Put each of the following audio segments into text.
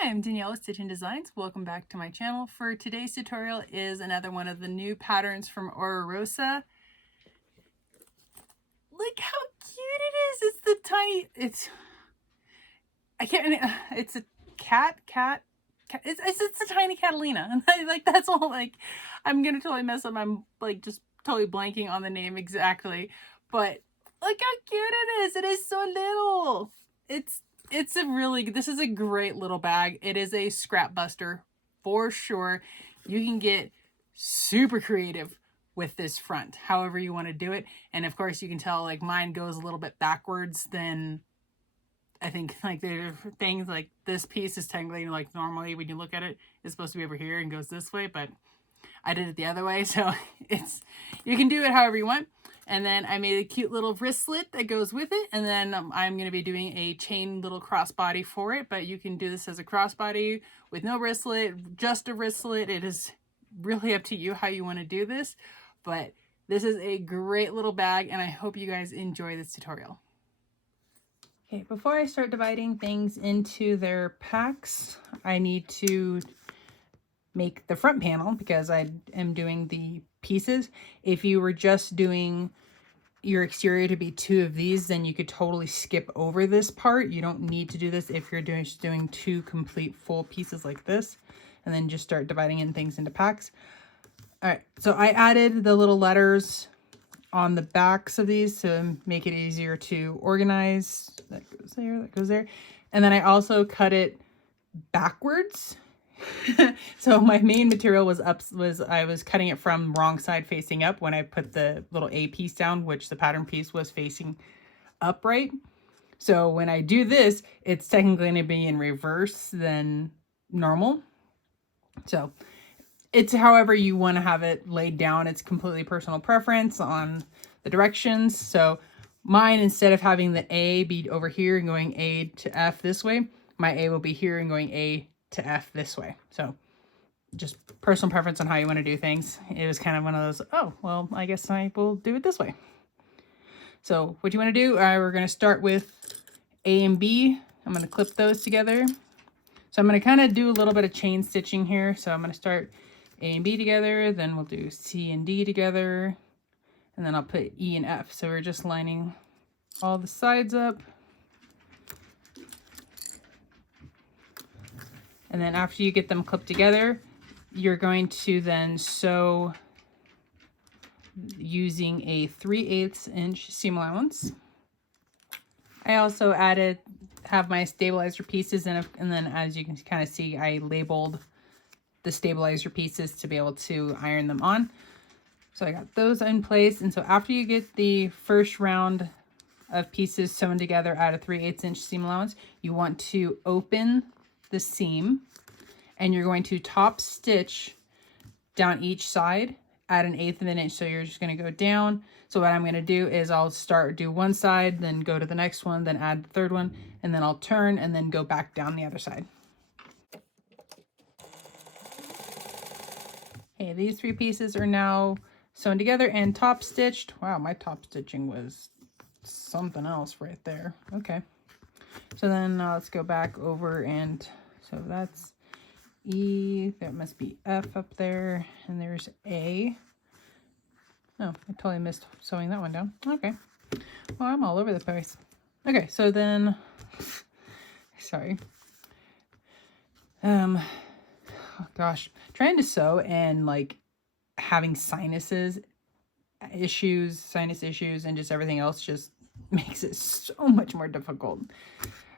Hi, I'm Danielle with Stitch and Designs. Welcome back to my channel. For today's tutorial is another one of the new patterns from Rosa. Look how cute it is. It's the tiny, it's a cat. It's a tiny Catalina. And like, that's all, like, I'm going to totally mess up. I'm like just totally blanking on the name exactly, but look how cute it is. It is so little. This is a great little bag. It is a scrap buster for sure. You can get super creative with this front, however you want to do it. And of course you can tell like mine goes a little bit backwards than I think, like there are things like this piece is technically like normally when you look at it, it's supposed to be over here and goes this way, but I did it the other way. So you can do it however you want. And then I made a cute little wristlet that goes with it. And then I'm going to be doing a chain little crossbody for it, but you can do this as a crossbody with no wristlet, just a wristlet. It is really up to you how you want to do this, but this is a great little bag and I hope you guys enjoy this tutorial. Okay, before I start dividing things into their packs, I need to make the front panel because I am doing the pieces. If you were just doing your exterior to be two of these, then you could totally skip over this part. You don't need to do this if you're doing two complete full pieces like this, and then just start dividing in things into packs. All right, so I added the little letters on the backs of these to make it easier to organize. That goes there, that goes there. And then I also cut it backwards. So my main material was I was cutting it from wrong side facing up when I put the little A piece down, which the pattern piece was facing upright. So when I do this, it's technically going to be in reverse than normal. So it's however you want to have it laid down. It's completely personal preference on the directions. So mine, instead of having the A be over here and going A to F this way, my A will be here and going A to F this way. So just personal preference on how you want to do things. It was kind of one of those, oh, well, I guess I will do it this way. So what you want to do, we're going to start with A and B. I'm going to clip those together. So I'm going to kind of do a little bit of chain stitching here. So I'm going to start A and B together, then we'll do C and D together, and then I'll put E and F. So we're just lining all the sides up. And then after you get them clipped together, you're going to then sew using a 3/8 inch seam allowance. I also have my stabilizer pieces in, and then as you can kind of see, I labeled the stabilizer pieces to be able to iron them on. So I got those in place. And so after you get the first round of pieces sewn together at a 3/8 inch seam allowance, you want to open the seam and you're going to top stitch down each side at 1/8 of an inch. So you're just going to go down. So what I'm going to do is I'll do one side, then go to the next one, then add the third one, and then I'll turn and then go back down the other side. Okay, these three pieces are now sewn together and top stitched. Wow, my top stitching was something else right there. Okay, so then let's go back over, and so that's E, that must be F up there, and there's A. Oh, I totally missed sewing that one down. Okay, well, I'm all over the place. Okay, so then, sorry. Oh gosh, trying to sew and like having sinus issues, and just everything else just makes it so much more difficult.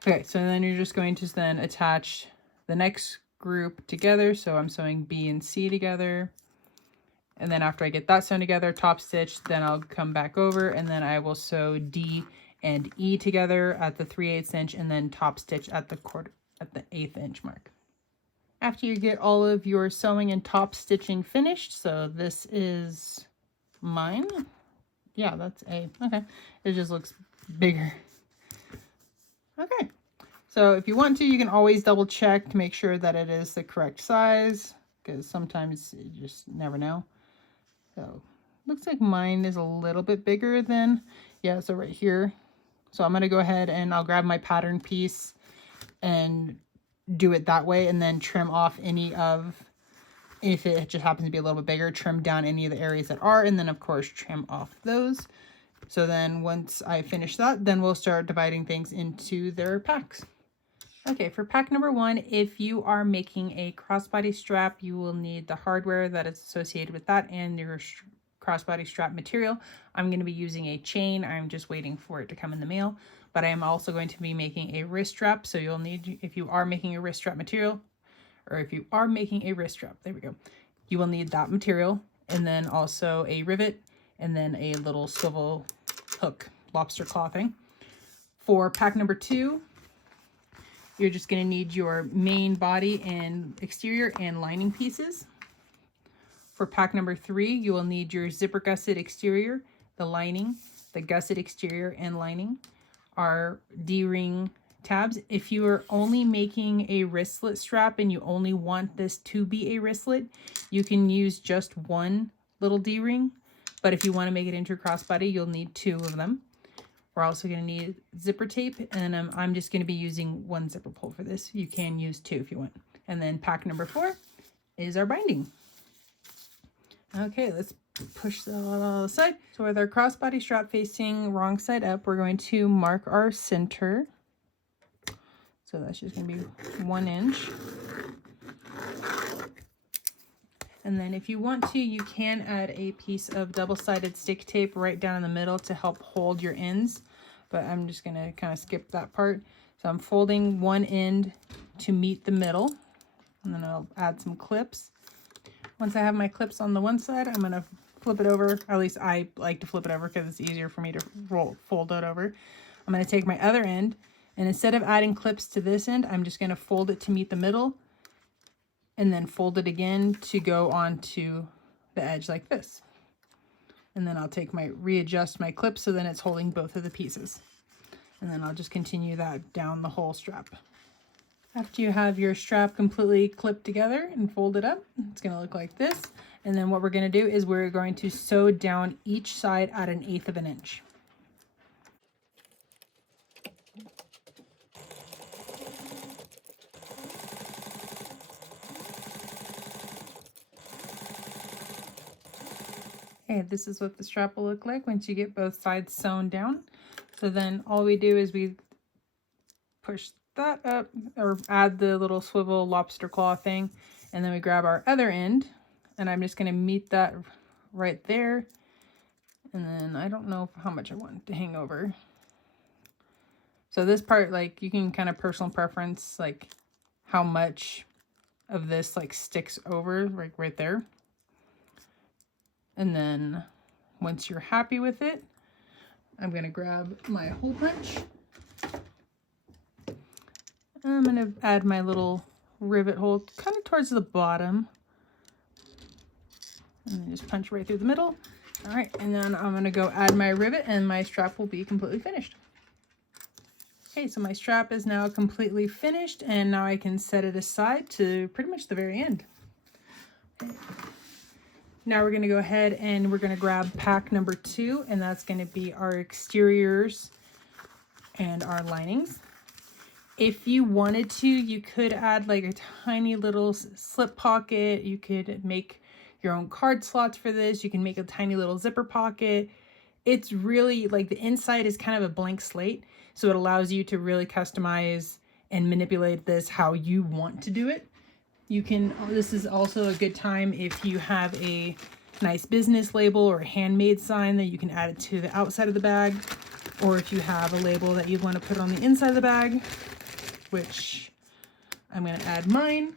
Okay, so then you're just going to then attach the next group together. So I'm sewing B and C together. And then after I get that sewn together, top stitch, then I'll come back over and then I will sew D and E together at the 3/8 inch and then top stitch at the 1/8 inch mark. After you get all of your sewing and top stitching finished, so this is mine. Yeah, that's A. Okay, it just looks bigger. Okay, so if you want to, you can always double check to make sure that it is the correct size, because sometimes you just never know. So looks like mine is a little bit bigger than, yeah, so right here. So I'm going to go ahead and I'll grab my pattern piece and do it that way, and then trim off any of, if it just happens to be a little bit bigger, trim down any of the areas that are, and then of course trim off those. So then once I finish that, then we'll start dividing things into their packs. Okay, for pack number 1, if you are making a crossbody strap, you will need the hardware that is associated with that and your crossbody strap material. I'm going to be using a chain. I'm just waiting for it to come in the mail, but I am also going to be making a wrist strap. So you'll need, if you are making a wrist strap material, or if you are making a wrist strap, there we go, you will need that material, and then also a rivet, and then a little swivel hook, lobster claw thing. For pack number 2, you're just going to need your main body and exterior and lining pieces. For pack number 3, you will need your zipper gusset exterior, the lining, the gusset exterior and lining, our D-ring tabs. If you are only making a wristlet strap and you only want this to be a wristlet, you can use just one little D-ring. But if you want to make it into a crossbody, you'll need 2 of them. We're also going to need zipper tape, and I'm just going to be using 1 zipper pull for this. You can use 2 if you want. And then pack number 4 is our binding. Okay, let's push that all aside. So with our crossbody strap facing wrong side up, we're going to mark our center. So that's just going to be 1 inch. And then if you want to, you can add a piece of double-sided stick tape right down in the middle to help hold your ends. But I'm just going to kind of skip that part. So I'm folding one end to meet the middle. And then I'll add some clips. Once I have my clips on the one side, I'm going to flip it over. At least I like to flip it over because it's easier for me to fold it over. I'm going to take my other end, and instead of adding clips to this end, I'm just going to fold it to meet the middle, and then fold it again to go onto the edge like this. And then I'll take readjust my clip so then it's holding both of the pieces. And then I'll just continue that down the whole strap. After you have your strap completely clipped together and folded up, it's going to look like this. And then what we're going to do is we're going to sew down each side at 1/8 of an inch. Okay, this is what the strap will look like once you get both sides sewn down. So then all we do is we push that up, or add the little swivel lobster claw thing, and then we grab our other end, and I'm just going to meet that right there. And then I don't know how much I want to hang over. So this part, like, you can kind of personal preference, like, how much of this, like, sticks over, like, right there. And then once you're happy with it, I'm going to grab my hole punch. I'm going to add my little rivet hole kind of towards the bottom. And then just punch right through the middle. All right, and then I'm going to go add my rivet, and my strap will be completely finished. Okay, so my strap is now completely finished, and now I can set it aside to pretty much the very end. Okay. Now we're going to go ahead and we're going to grab pack number 2, and that's going to be our exteriors and our linings. If you wanted to, you could add like a tiny little slip pocket. You could make your own card slots for this. You can make a tiny little zipper pocket. It's really like the inside is kind of a blank slate, so it allows you to really customize and manipulate this how you want to do it. You can, this is also a good time if you have a nice business label or a handmade sign that you can add it to the outside of the bag, or if you have a label that you want to put on the inside of the bag, which I'm going to add mine.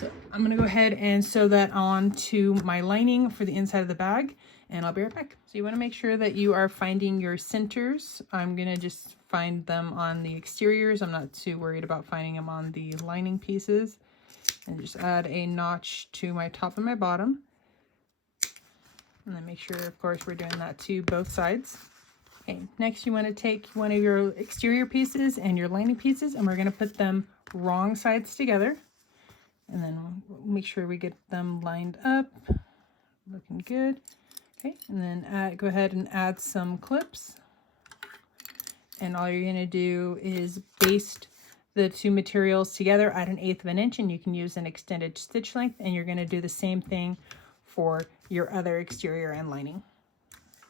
So I'm going to go ahead and sew that on to my lining for the inside of the bag, and I'll be right back. So you want to make sure that you are finding your centers. I'm going to just find them on the exteriors. I'm not too worried about finding them on the lining pieces. And just add a notch to my top and my bottom. And then make sure, of course, we're doing that to both sides. Okay, next you want to take one of your exterior pieces and your lining pieces, and we're going to put them wrong sides together. And then make sure we get them lined up. Looking good. Okay, and then go ahead and add some clips. And all you're going to do is baste the two materials together at 1/8 of an inch, and you can use an extended stitch length, and you're going to do the same thing for your other exterior and lining.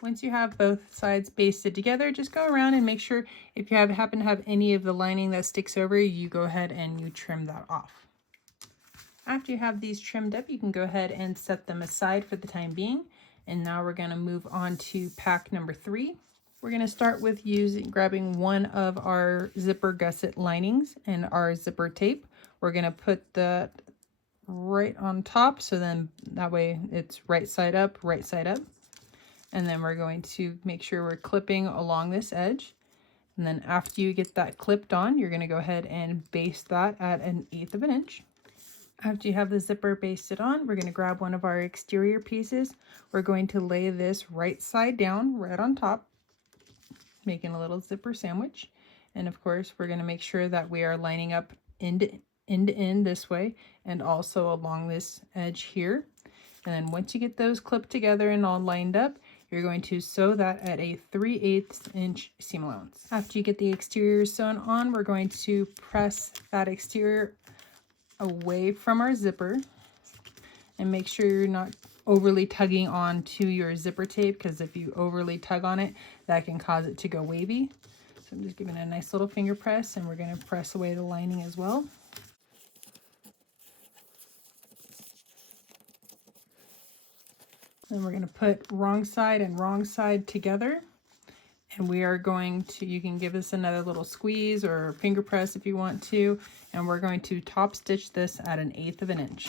Once you have both sides basted together, just go around and make sure if you happen to have any of the lining that sticks over, you go ahead and you trim that off. After you have these trimmed up, you can go ahead and set them aside for the time being. And now we're going to move on to pack number 3. We're going to start with grabbing one of our zipper gusset linings and our zipper tape. We're going to put that right on top, so then that way it's right side up, right side up. And then we're going to make sure we're clipping along this edge. And then after you get that clipped on, you're going to go ahead and baste that at 1/8 of an inch. After you have the zipper basted on, we're going to grab one of our exterior pieces. We're going to lay this right side down, right on top, making a little zipper sandwich. And of course, we're going to make sure that we are lining up end to end this way, and also along this edge here. And then once you get those clipped together and all lined up, you're going to sew that at a 3/8 inch seam allowance. After you get the exterior sewn on, we're going to press that exterior away from our zipper and make sure you're not overly tugging on to your zipper tape, because if you overly tug on it, that can cause it to go wavy. So I'm just giving it a nice little finger press, and we're going to press away the lining as well. Then we're going to put wrong side and wrong side together. And we are going to, you can give this another little squeeze or finger press if you want to. And we're going to top stitch this at 1/8 of an inch.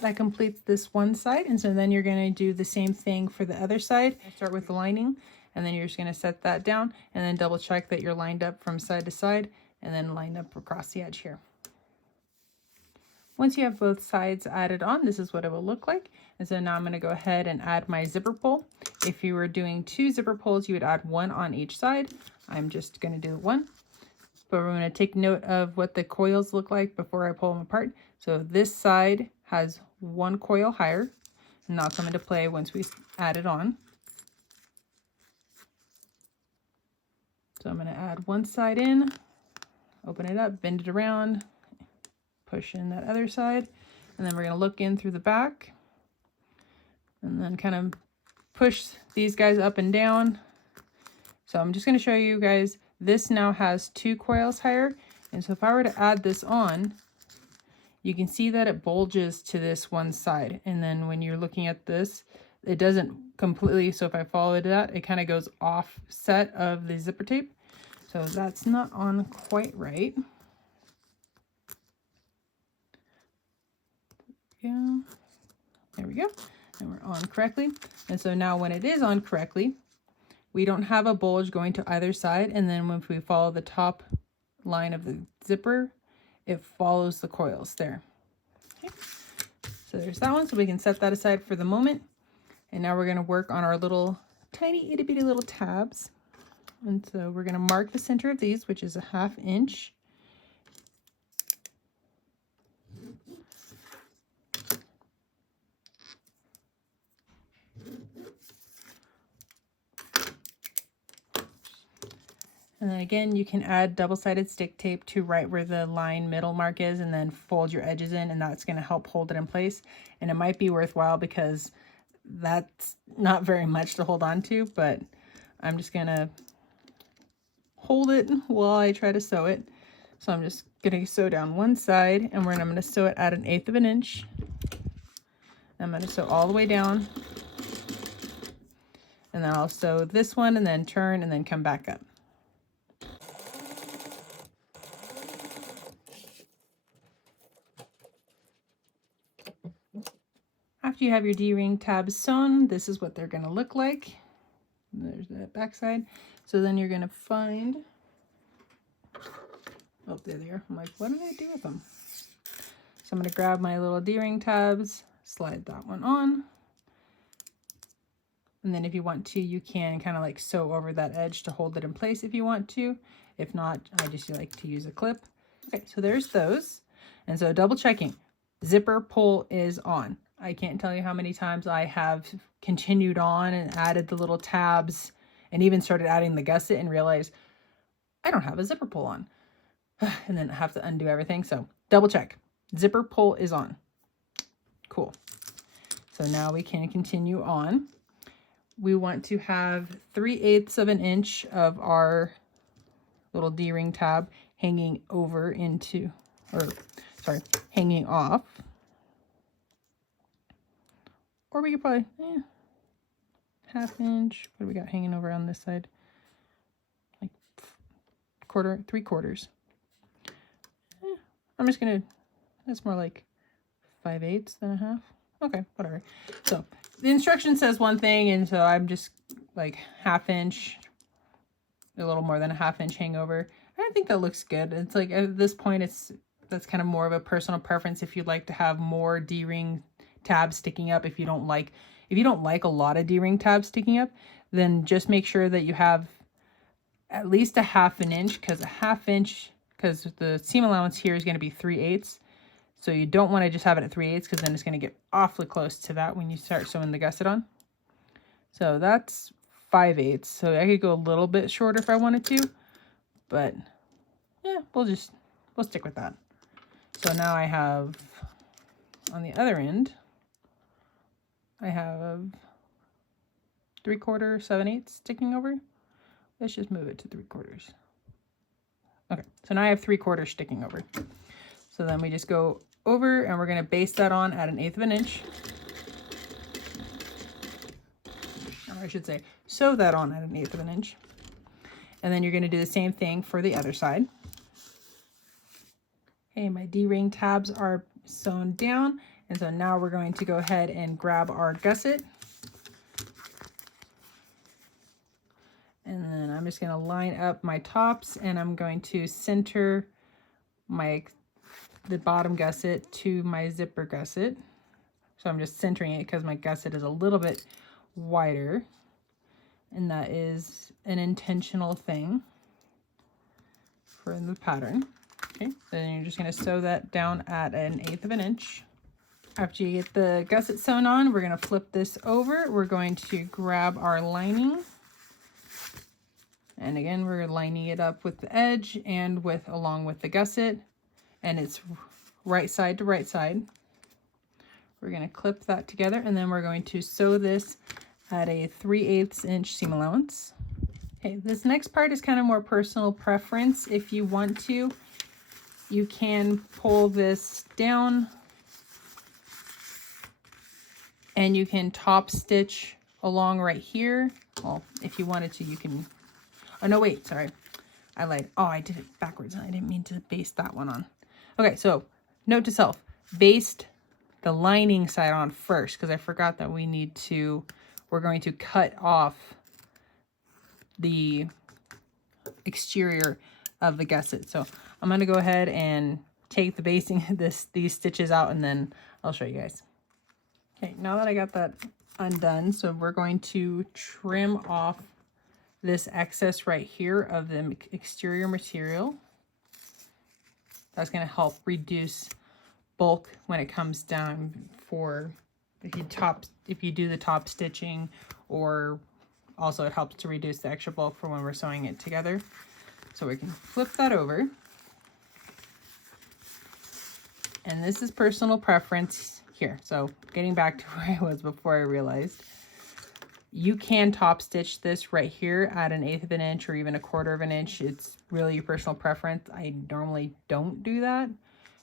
That completes this one side. And so then you're going to do the same thing for the other side. Start with the lining, and then you're just going to set that down and then double check that you're lined up from side to side and then lined up across the edge here. Once you have both sides added on, this is what it will look like. And so now I'm going to go ahead and add my zipper pull. If you were doing 2 zipper pulls, you would add 1 on each side. I'm just going to do 1. But we're going to take note of what the coils look like before I pull them apart. So this side has 1 coil higher, and that'll come into play once we add it on. So I'm going to add one side in, open it up, bend it around, push in that other side, and then we're going to look in through the back and then kind of push these guys up and down. So I'm just going to show you guys, this now has 2 coils higher, and so if I were to add this on, you can see that it bulges to this one side, and then when you're looking at this, it doesn't completely, so if I follow that, it kind of goes offset of the zipper tape, so that's not on quite right. Yeah, there we go, and we're on correctly. And so now when it is on correctly, we don't have a bulge going to either side, and then when we follow the top line of the zipper, it follows the coils there. Okay, so there's that one, so we can set that aside for the moment. And now we're going to work on our little tiny itty bitty little tabs. And so we're going to mark the center of these, which is a 1/2 inch. And then again, you can add double-sided stick tape to right where the line middle mark is, and then fold your edges in, and that's going to help hold it in place. And it might be worthwhile because that's not very much to hold on to, but I'm just going to hold it while I try to sew it. So I'm just going to sew down one side, and I'm going to sew it at 1/8 of an inch. I'm going to sew all the way down, and then I'll sew this one and then turn and then come back up. After you have your D-ring tabs sewn, this is what they're going to look like. There's that back side. So then you're going to find, oh, there they are. I'm like, what did I do with them? So I'm going to grab my little D-ring tabs, slide that one on. And then if you want to, you can kind of like sew over that edge to hold it in place if you want to. If not, I just like to use a clip. Okay, so there's those. And so double checking, zipper pull is on. I can't tell you how many times I have continued on and added the little tabs and even started adding the gusset and realized I don't have a zipper pull on. And then I have to undo everything. So double check. Zipper pull is on. Cool. So now we can continue on. We want to have 3/8 of an inch of our little D-ring tab hanging over into, or sorry, hanging off. Or we could probably, 1/2 inch. What do we got hanging over on this side? Like 3/4. I'm just gonna, that's more like 5/8 than a half. Okay, whatever. So the instruction says one thing, and so I'm just like 1/2 inch, a little more than a 1/2 inch hangover. I think that looks good. It's like at this point, that's kind of more of a personal preference. If you'd like to have more D-ring tabs sticking up, if you don't like a lot of D-ring tabs sticking up, then just make sure that you have at least a 1/2 inch, because a 1/2 inch, because the seam allowance here is going to be 3/8. So you don't want to just have it at 3/8, because then it's going to get awfully close to that when you start sewing the gusset on. So that's 5/8. So I could go a little bit shorter if I wanted to, but yeah, we'll stick with that. So now I have, on the other end, I have 3/4, 7/8 sticking over. Let's just move it to 3/4. Okay, so now I have 3/4 sticking over. So then we just go over and we're going to baste that on at 1/8 of an inch. Or I should say, sew that on at 1/8 of an inch. And then you're going to do the same thing for the other side. Okay, my D-ring tabs are sewn down. And so now we're going to go ahead and grab our gusset. And then I'm just going to line up my tops, and I'm going to center the bottom gusset to my zipper gusset. So I'm just centering it because my gusset is a little bit wider, and that is an intentional thing for the pattern. Okay, then you're just going to sew that down at 1/8 of an inch. After you get the gusset sewn on, we're going to flip this over. We're going to grab our lining. And again, we're lining it up with the edge and along with the gusset. And it's right side to right side. We're going to clip that together, and then we're going to sew this at a 3/8 inch seam allowance. Okay, this next part is kind of more personal preference. If you want to, you can pull this down and you can top stitch along right here. Well, if you wanted to, you can, oh no, wait, sorry. I lied. Oh, I did it backwards. I didn't mean to baste that one on. Okay, so note to self, baste the lining side on first, because I forgot that we're going to cut off the exterior of the gusset. So I'm going to go ahead and take the basting these stitches out, and then I'll show you guys. Okay, now that I got that undone, so we're going to trim off this excess right here of the exterior material. That's going to help reduce bulk when it comes down for if you do the top stitching, or also it helps to reduce the extra bulk for when we're sewing it together. So we can flip that over. And this is personal preference here. So getting back to where I was before I realized, you can top stitch this right here at 1/8 of an inch or even 1/4 of an inch. It's really your personal preference. I normally don't do that.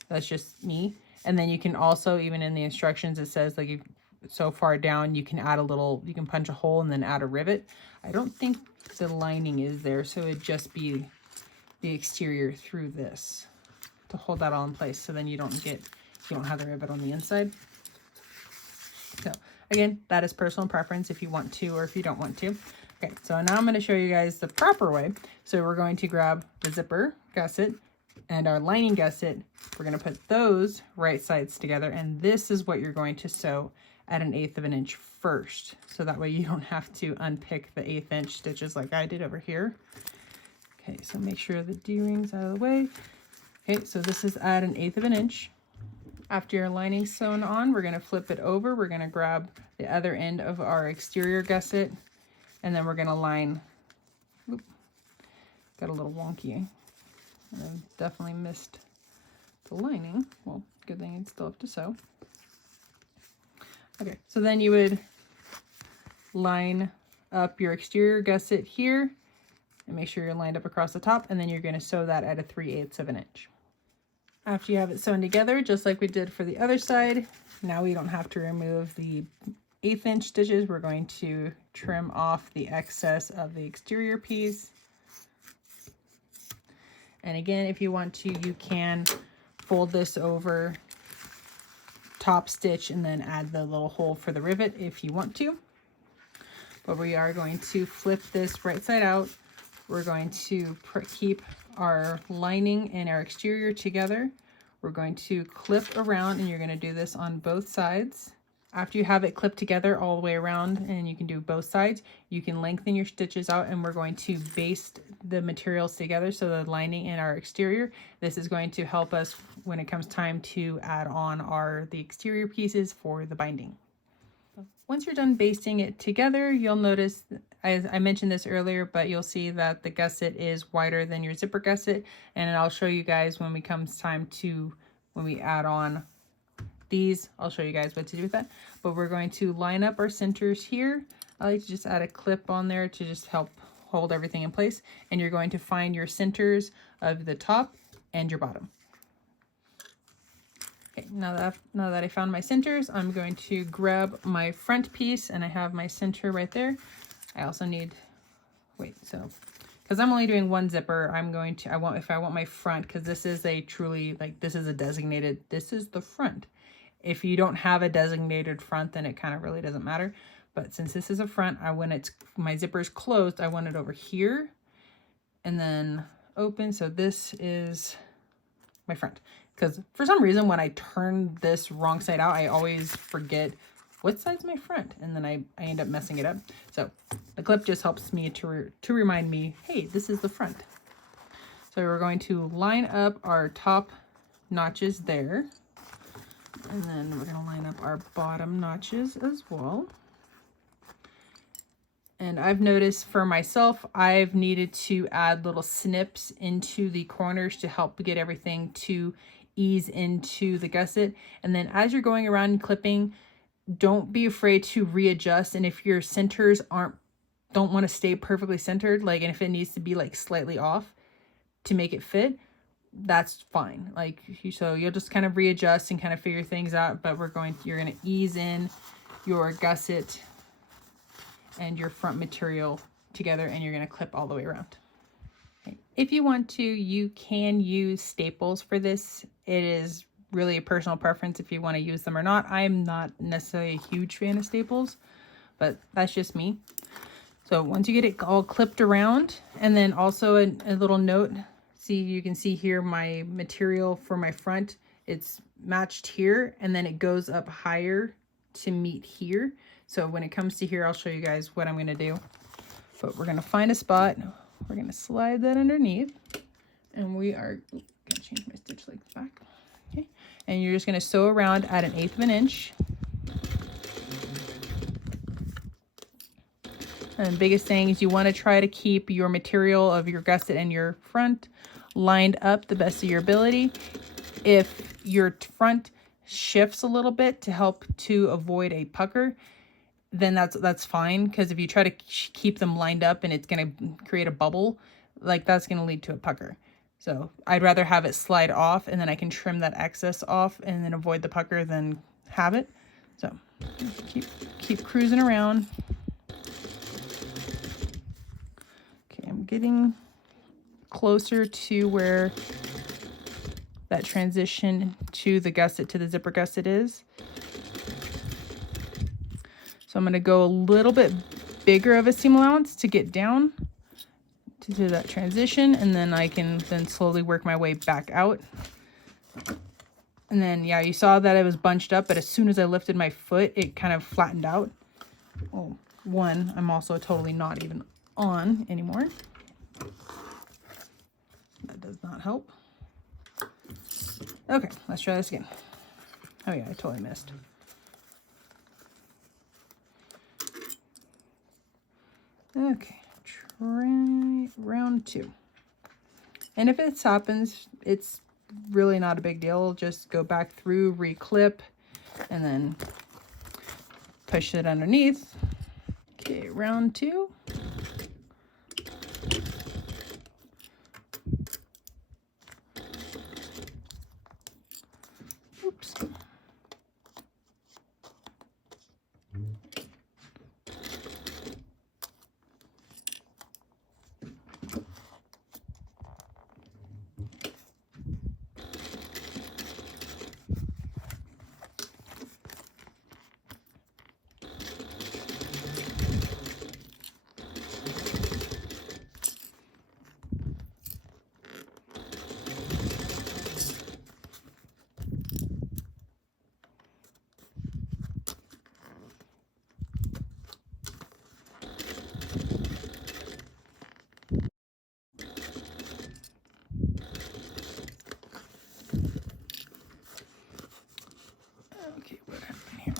That's just me. And then you can also, even in the instructions, it says like if so far down, you can add you can punch a hole and then add a rivet. I don't think the lining is there, so it'd just be the exterior through this to hold that all in place, so then you don't have the rivet on the inside. So again, that is personal preference if you want to or if you don't want to. Okay, so now I'm going to show you guys the proper way. So we're going to grab the zipper gusset and our lining gusset. We're going to put those right sides together, and this is what you're going to sew at 1/8 of an inch first. So that way you don't have to unpick the 1/8 inch stitches like I did over here. Okay, so make sure the D-ring's out of the way. Okay, so this is at 1/8 of an inch. After your lining's sewn on, we're going to flip it over. We're going to grab the other end of our exterior gusset, and then we're going to line got a little wonky. And I've definitely missed the lining. Well, good thing I'd still have to sew. Okay, so then you would line up your exterior gusset here and make sure you're lined up across the top, and then you're going to sew that at a 3/8 of an inch. After you have it sewn together, just like we did for the other side, now we don't have to remove the 1/8 inch stitches. We're going to trim off the excess of the exterior piece. And again, if you want to, you can fold this over, top stitch, and then add the little hole for the rivet if you want to. But we are going to flip this right side out. We're going to keep our lining and our exterior together. We're going to clip around, and you're going to do this on both sides. After you have it clipped together all the way around, and you can do both sides, you can lengthen your stitches out, and we're going to baste the materials together, so the lining and our exterior. This is going to help us when it comes time to add on the exterior pieces for the binding. Once you're done basting it together, you'll notice, I mentioned this earlier, but you'll see that the gusset is wider than your zipper gusset, and I'll show you guys when we add on these, I'll show you guys what to do with that. But we're going to line up our centers here. I like to just add a clip on there to just help hold everything in place, and you're going to find your centers of the top and your bottom. Okay, now that I found my centers, I'm going to grab my front piece, and I have my center right there. I also need, because I'm only doing one zipper, if I want my front, because this is a truly, this is a designated, this is the front. If you don't have a designated front, then it kind of really doesn't matter. But since this is a front, when my zipper is closed, I want it over here and then open. So this is my front. Because for some reason, when I turn this wrong side out, I always forget what side's my front, and then I end up messing it up. So the clip just helps me to remind me, hey, this is the front. So we're going to line up our top notches there, and then we're going to line up our bottom notches as well. And I've noticed for myself, I've needed to add little snips into the corners to help get everything to ease into the gusset. And then as you're going around and clipping, don't be afraid to readjust. And if your centers don't want to stay perfectly centered, and if it needs to be slightly off to make it fit, that's fine. So you'll just kind of readjust and kind of figure things out. But you're going to ease in your gusset and your front material together, and you're going to clip all the way around. Okay. If you want to, you can use staples for this. It is really a personal preference if you want to use them or not. I'm not necessarily a huge fan of staples, but that's just me. So once you get it all clipped around, and then also a little note, you can see here my material for my front, it's matched here, and then it goes up higher to meet here. So when it comes to here, I'll show you guys what I'm going to do. But we're going to find a spot. We're going to slide that underneath. And we are going to change my stitch length back. Okay. And you're just going to sew around at 1/8 of an inch. And the biggest thing is you want to try to keep your material of your gusset and your front lined up the best of your ability. If your front shifts a little bit to help to avoid a pucker, then that's fine, because if you try to keep them lined up and it's going to create a bubble, that's going to lead to a pucker. So I'd rather have it slide off, and then I can trim that excess off and then avoid the pucker than have it. So keep cruising around. Okay, I'm getting closer to where that transition to the gusset, to the zipper gusset is. So I'm going to go a little bit bigger of a seam allowance to get down to do that transition, and then I can slowly work my way back out. And then, yeah, you saw that it was bunched up, but as soon as I lifted my foot, it kind of flattened out. Oh, I'm also totally not even on anymore. That does not help. Okay, let's try this again. Oh yeah, I totally missed. Okay, try round 2. And if it happens, it's really not a big deal. Just go back through, re-clip, and then push it underneath. Okay, round 2. Oops. Okay, what happened here?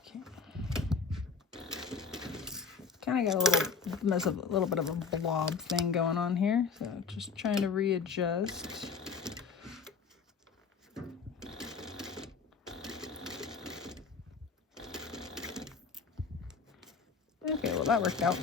Okay. Kind of got a little bit of a blob thing going on here, so just trying to readjust. Okay, well that worked out.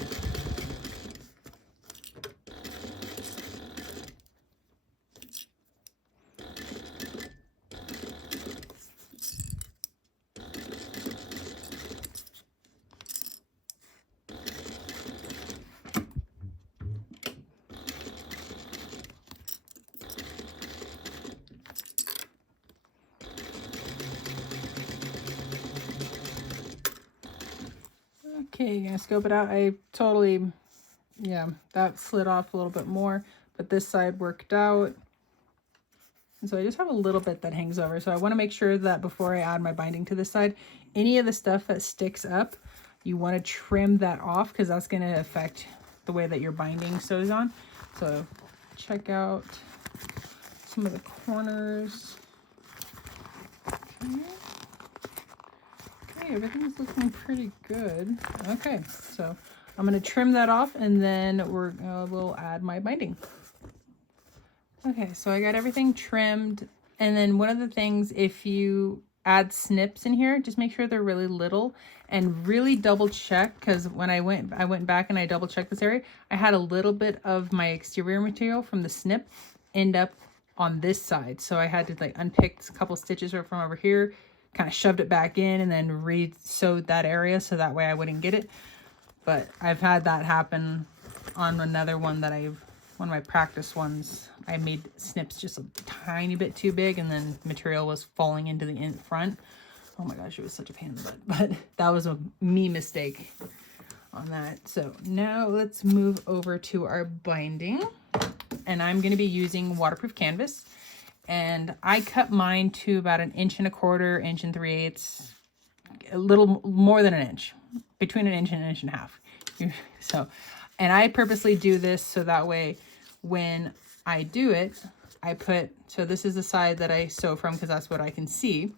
Okay, gonna scope it out. Yeah, that slid off a little bit more, but this side worked out. And so I just have a little bit that hangs over. So I want to make sure that before I add my binding to this side, any of the stuff that sticks up, you want to trim that off because that's going to affect the way that your binding sews on. So check out some of the corners. Okay. Okay, everything's looking pretty good. Okay, so I'm going to trim that off and then we'll add my binding. Okay, so I got everything trimmed. And then one of the things, if you add snips in here, just make sure they're really little and really double check, because when I went back and I double checked this area, I had a little bit of my exterior material from the snip end up on this side. So I had to like unpick a couple stitches from over here, kind of shoved it back in and then re-sewed that area so that way I wouldn't get it. But I've had that happen on another one that one of my practice ones. I made snips just a tiny bit too big and then material was falling into the front. Oh my gosh, it was such a pain in the butt, but that was a me mistake on that. So now let's move over to our binding, and I'm going to be using waterproof canvas, and I cut mine to about 1 1/4 inch, 1 3/8, a little more than 1 inch, between 1 inch and 1.5 inches. So, and I purposely do this so that way when I do it, so this is the side that I sew from because that's what I can see.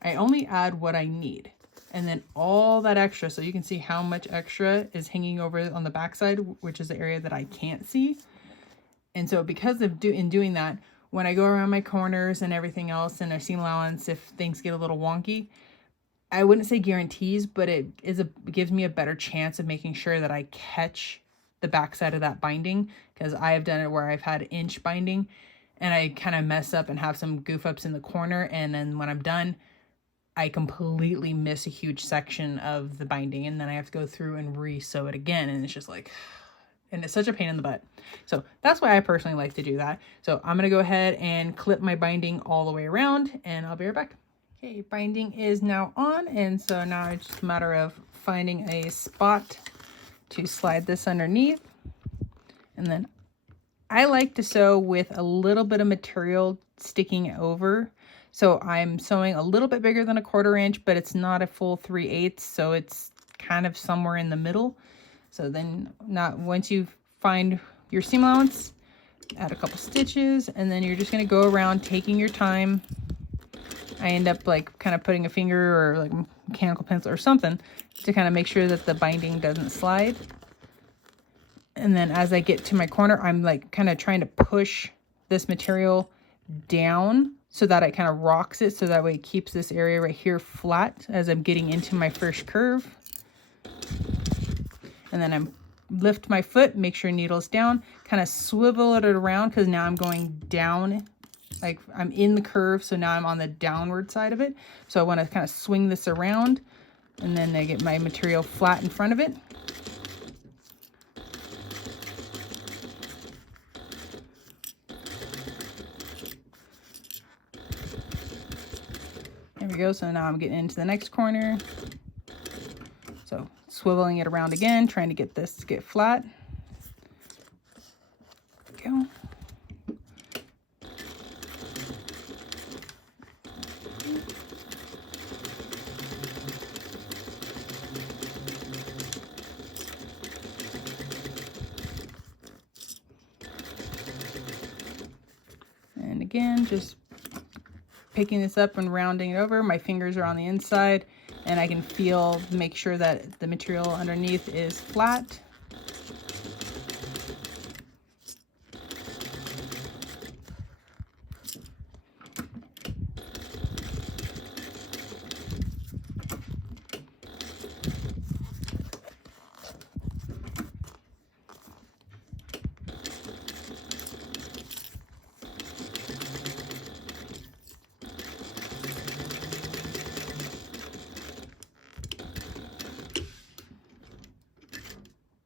I only add what I need. And then all that extra, so you can see how much extra is hanging over on the back side, which is the area that I can't see. And so because of doing that, when I go around my corners and everything else and our seam allowance, if things get a little wonky, I wouldn't say guarantees, but it gives me a better chance of making sure that I catch the backside of that binding, because I have done it where I've had inch binding and I kind of mess up and have some goof ups in the corner, and then when I'm done, I completely miss a huge section of the binding, and then I have to go through and re-sew it again, and it's just like, and it's such a pain in the butt. So that's why I personally like to do that. So I'm gonna go ahead and clip my binding all the way around, and I'll be right back. Okay, binding is now on, and so now it's just a matter of finding a spot to slide this underneath. And then I like to sew with a little bit of material sticking over. So I'm sewing a little bit bigger than 1/4 inch, but it's not a full 3/8, so it's kind of somewhere in the middle. So then once you find your seam allowance, add a couple stitches, and then you're just going to go around taking your time. I end up like kind of putting a finger or like mechanical pencil or something to kind of make sure that the binding doesn't slide. And then as I get to my corner, I'm like kind of trying to push this material down so that it kind of rocks it, so that way it keeps this area right here flat as I'm getting into my first curve. And then I'm lift my foot, make sure needle's down, kind of swivel it around, because now I'm going down, like I'm in the curve, so now I'm on the downward side of it. So I want to kind of swing this around, and then I get my material flat in front of it. There we go. So now I'm getting into the next corner. So swiveling it around again, trying to get this to get flat. There we go. And again, just picking this up and rounding it over. My fingers are on the inside, and I can feel, make sure that the material underneath is flat.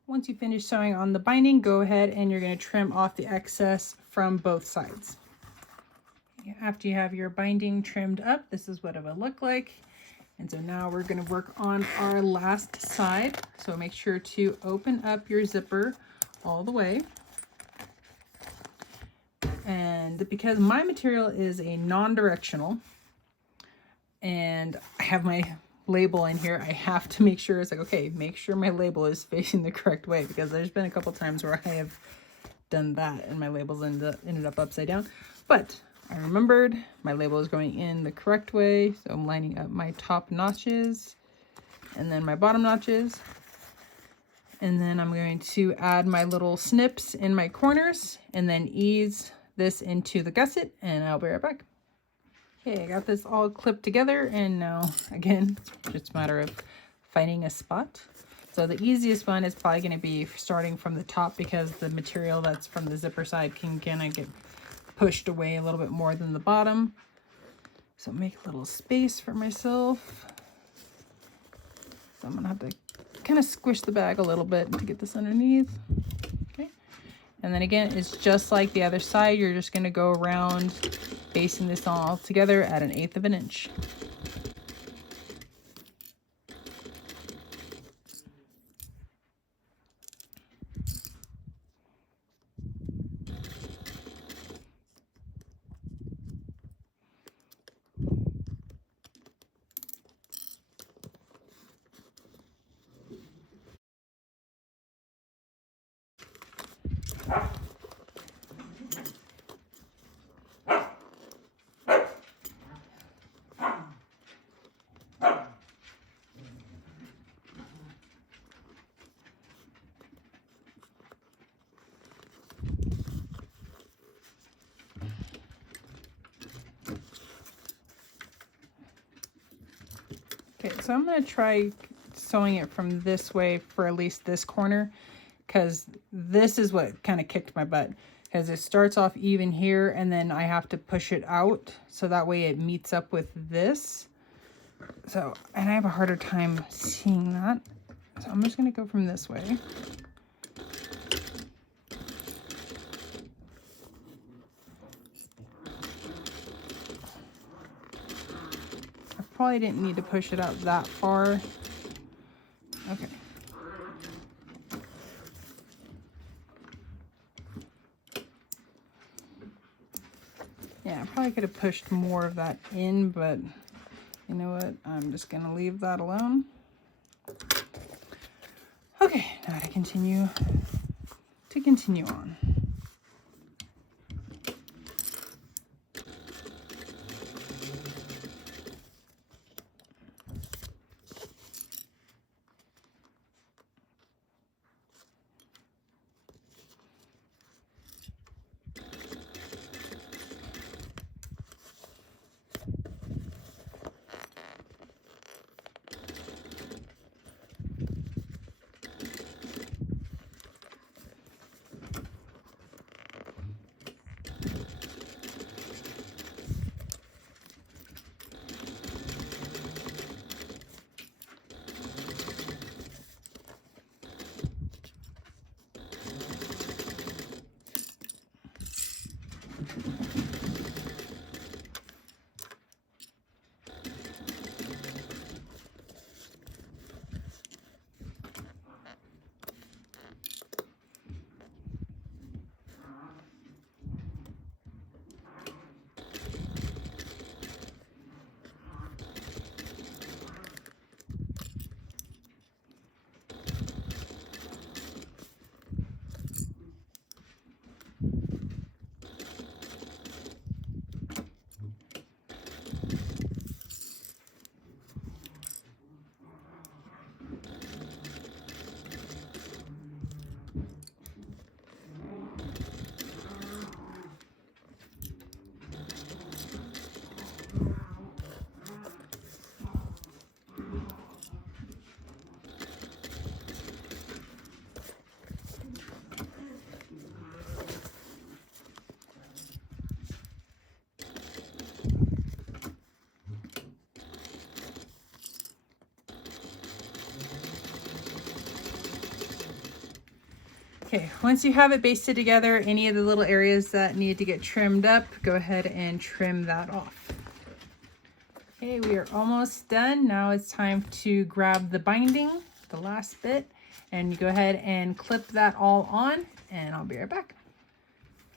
Once you finish sewing on the binding, go ahead and you're going to trim off the excess from both sides. After you have your binding trimmed up, this is what it would look like. And so now we're going to work on our last side. So make sure to open up your zipper all the way. And because my material is a non-directional, and I have my label in here, I have to make sure, it's like, okay, make sure my label is facing the correct way, because there's been a couple times where I have done that and my labels ended up upside down. But I remembered my label is going in the correct way, so I'm lining up my top notches and then my bottom notches, and then I'm going to add my little snips in my corners and then ease this into the gusset, and I'll be right back. Okay, I got this all clipped together, and now, again, it's just a matter of finding a spot. So the easiest one is probably going to be starting from the top, because the material that's from the zipper side can kind of get pushed away a little bit more than the bottom. So make a little space for myself. So I'm going to have to kind of squish the bag a little bit to get this underneath. Okay. And then again, it's just like the other side. You're just going to go around basting this all together at 1/8 of an inch. Okay, so I'm going to try sewing it from this way for at least this corner, because this is what kind of kicked my butt, because it starts off even here and then I have to push it out so that way it meets up with this. So, and I have a harder time seeing that. So I'm just going to go from this way. Probably didn't need to push it out that far. Okay. Yeah, I probably could have pushed more of that in, but you know what? I'm just going to leave that alone. Okay, now to continue on. Okay, once you have it basted together, any of the little areas that need to get trimmed up, go ahead and trim that off. Okay, we are almost done. Now it's time to grab the binding, the last bit, and you go ahead and clip that all on, and I'll be right back.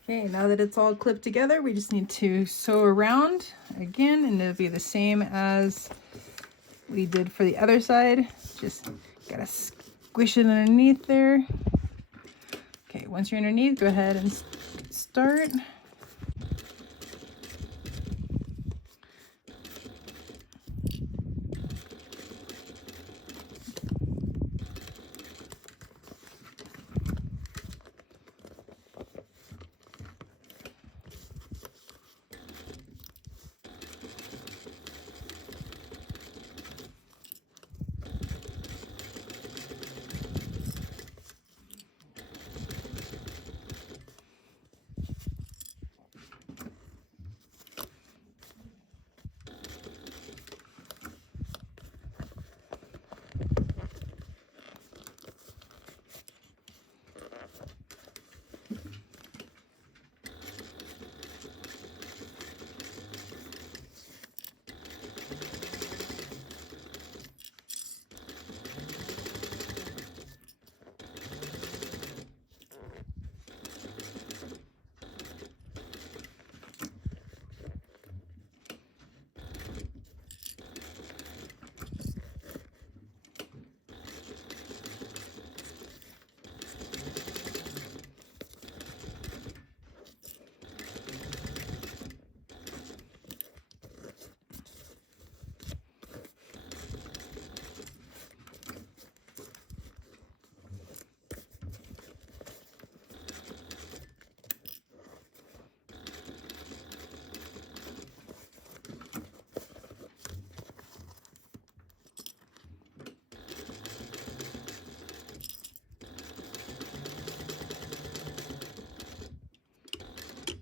Okay, now that it's all clipped together, we just need to sew around again, and it'll be the same as we did for the other side. Just gotta squish it underneath there. Okay, once you're underneath, go ahead and start.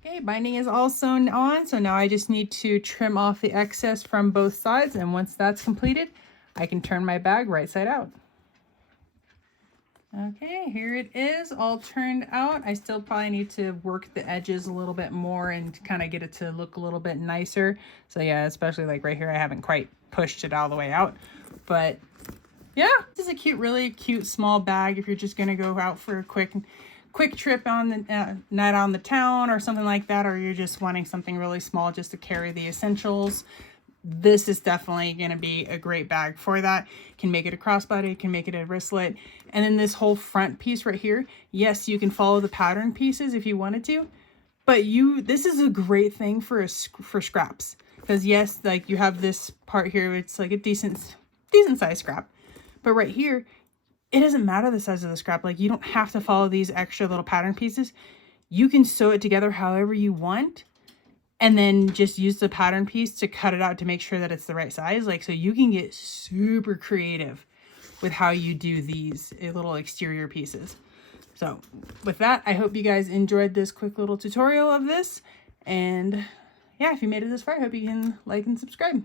Okay, binding is all sewn on, so now I just need to trim off the excess from both sides, and once that's completed, I can turn my bag right side out. Okay, here it is all turned out. I still probably need to work the edges a little bit more and kind of get it to look a little bit nicer. So yeah, especially like right here, I haven't quite pushed it all the way out, but yeah, this is a cute, really cute small bag if you're just gonna go out for a quick trip on the night on the town or something like that, or you're just wanting something really small just to carry the essentials. This is definitely going to be a great bag for that. Can make it a crossbody, can make it a wristlet. And then this whole front piece right here, yes, you can follow the pattern pieces if you wanted to, but this is a great thing for scraps, because yes, like you have this part here, it's like a decent size scrap, but right here, it doesn't matter the size of the scrap. Like you don't have to follow these extra little pattern pieces. You can sew it together however you want, and then just use the pattern piece to cut it out to make sure that it's the right size. Like, so you can get super creative with how you do these little exterior pieces. So with that, I hope you guys enjoyed this quick little tutorial of this. And yeah, if you made it this far, I hope you can like and subscribe.